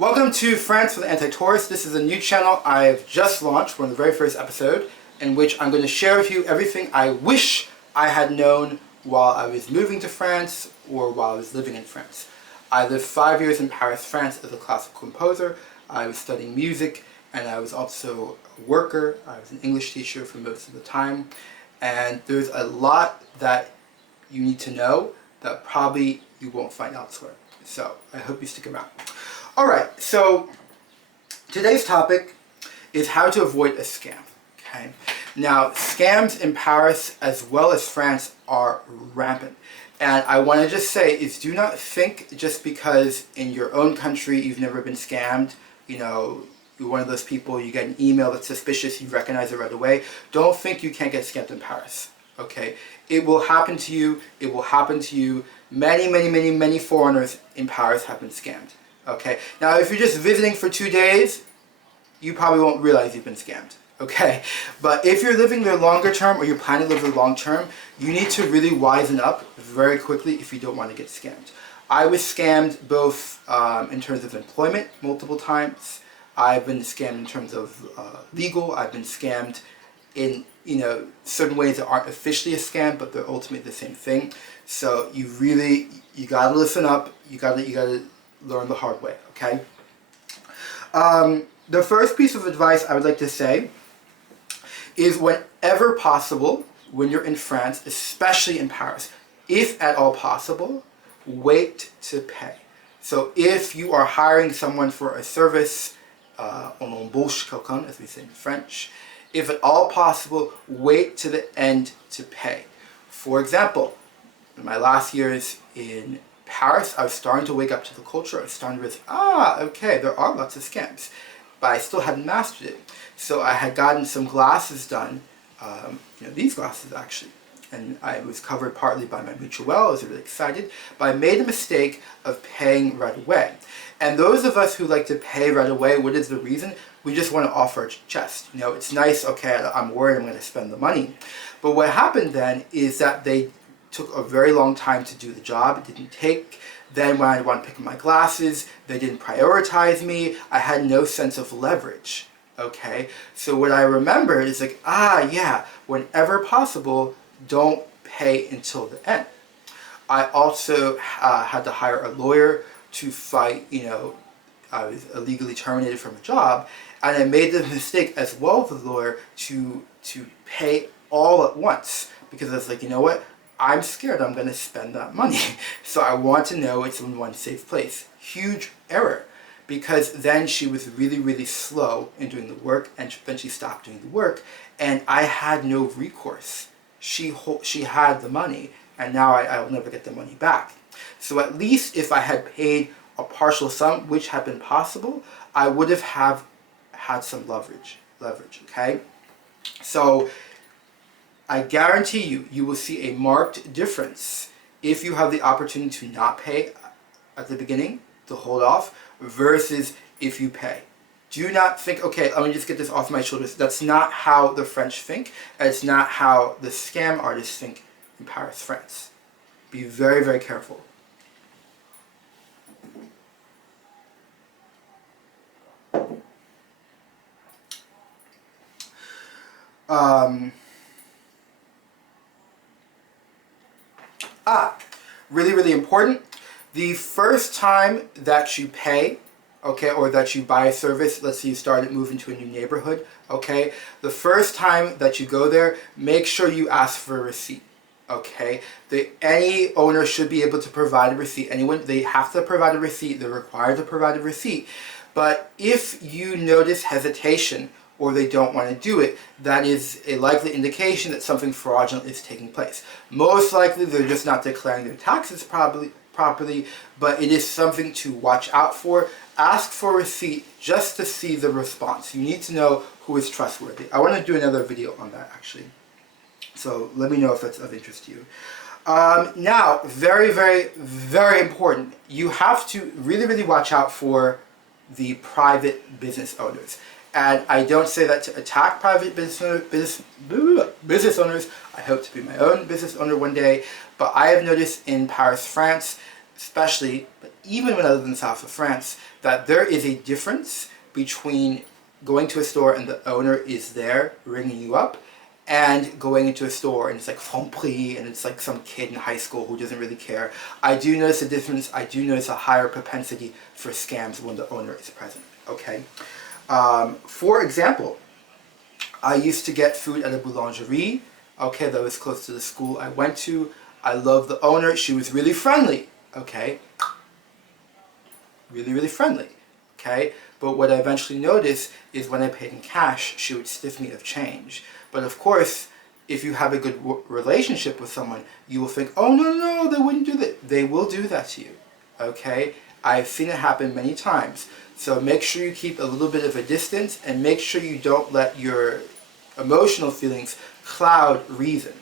Welcome to France with Anti-Tourist. This is a new channel I've just launched. We're in the very first episode in which I'm going to share with you everything I wish I had known while I was moving to France or while I was living in France. I lived 5 years in Paris, France as a classical composer. I was studying music and I was also a worker. I was an English teacher for most of the time. And there's a lot that you need to know that probably you won't find elsewhere. So I hope you stick around. Alright, so today's topic is how to avoid a scam. Okay? Now, scams in Paris as well as France are rampant. And I want to just say is do not think just because in your own country you've never been scammed, you know, you're one of those people, you get an email that's suspicious, you recognize it right away. Don't think you can't get scammed in Paris. Okay? It will happen to you. It will happen to you. Many foreigners in Paris have been scammed. Okay, now if you're just visiting for 2 days, you probably won't realize you've been scammed. Okay, but if you're living there longer term or you're planning to live there long term, you need to really wisen up very quickly if you don't want to get scammed. I was scammed both in terms of employment multiple times. I've been scammed in terms of legal. I've been scammed in certain ways that aren't officially a scam, but they're ultimately the same thing. So you gotta listen up. You gotta learn the hard way, okay? The first piece of advice I would like to say is whenever possible, when you're in France, especially in Paris, if at all possible, wait to pay. So if you are hiring someone for a service, on embauche quelqu'un, as we say in French, if at all possible, wait to the end to pay. For example, in my last years in Paris, I was starting to wake up to the culture. I was starting to realize, okay, there are lots of scams, but I still hadn't mastered it. So I had gotten some glasses done, these glasses actually, and I was covered partly by my mutuelle. I was really excited, but I made the mistake of paying right away. And those of us who like to pay right away, what is the reason? We just want to off our chest. You know, it's nice, okay, I'm worried I'm going to spend the money. But what happened then is that they took a very long time to do the job. It didn't take. Then when I wanted to pick up my glasses, they didn't prioritize me. I had no sense of leverage. Okay? So what I remember is like, yeah, whenever possible, don't pay until the end. I also had to hire a lawyer to fight, I was illegally terminated from a job, and I made the mistake as well with the lawyer to pay all at once, because I was like, you know what? I'm scared I'm going to spend that money. So I want to know it's in one safe place. Huge error. Because then she was really slow in doing the work, and then she stopped doing the work, and I had no recourse. She had the money, and now I will never get the money back. So at least if I had paid a partial sum, which had been possible, I would have had some leverage, okay? So I guarantee you will see a marked difference if you have the opportunity to not pay at the beginning, to hold off, versus if you pay. Do not think, okay, let me just get this off my shoulders. That's not how the French think, and it's not how the scam artists think in Paris, France. Be very careful. Really important. The first time that you pay, okay, or that you buy a service, let's say you started moving to a new neighborhood, okay, the first time that you go there, make sure you ask for a receipt, okay? Any owner should be able to provide a receipt. They have to provide a receipt. They're required to provide a receipt. But if you notice hesitation or they don't want to do it, that is a likely indication that something fraudulent is taking place. Most likely they're just not declaring their taxes properly, but it is something to watch out for. Ask for a receipt just to see the response. You need to know who is trustworthy. I want to do another video on that actually. So let me know if that's of interest to you. Now, very important. You have to really watch out for the private business owners. And I don't say that to attack private business owners. I hope to be my own business owner one day. But I have noticed in Paris, France, especially, but even when I lived in the south of France, that there is a difference between going to a store and the owner is there ringing you up, and going into a store and it's like Franprix and it's like some kid in high school who doesn't really care. I do notice a difference. I do notice a higher propensity for scams when the owner is present. Okay. For example, I used to get food at a boulangerie, okay, that was close to the school I went to. I loved the owner. She was really friendly, okay. Really, really friendly, okay. But what I eventually noticed is when I paid in cash, she would stiff me of change. But of course, if you have a good relationship with someone, you will think, oh, no, no, they wouldn't do that. They will do that to you, okay? I've seen it happen many times. So make sure you keep a little bit of a distance and make sure you don't let your emotional feelings cloud reason.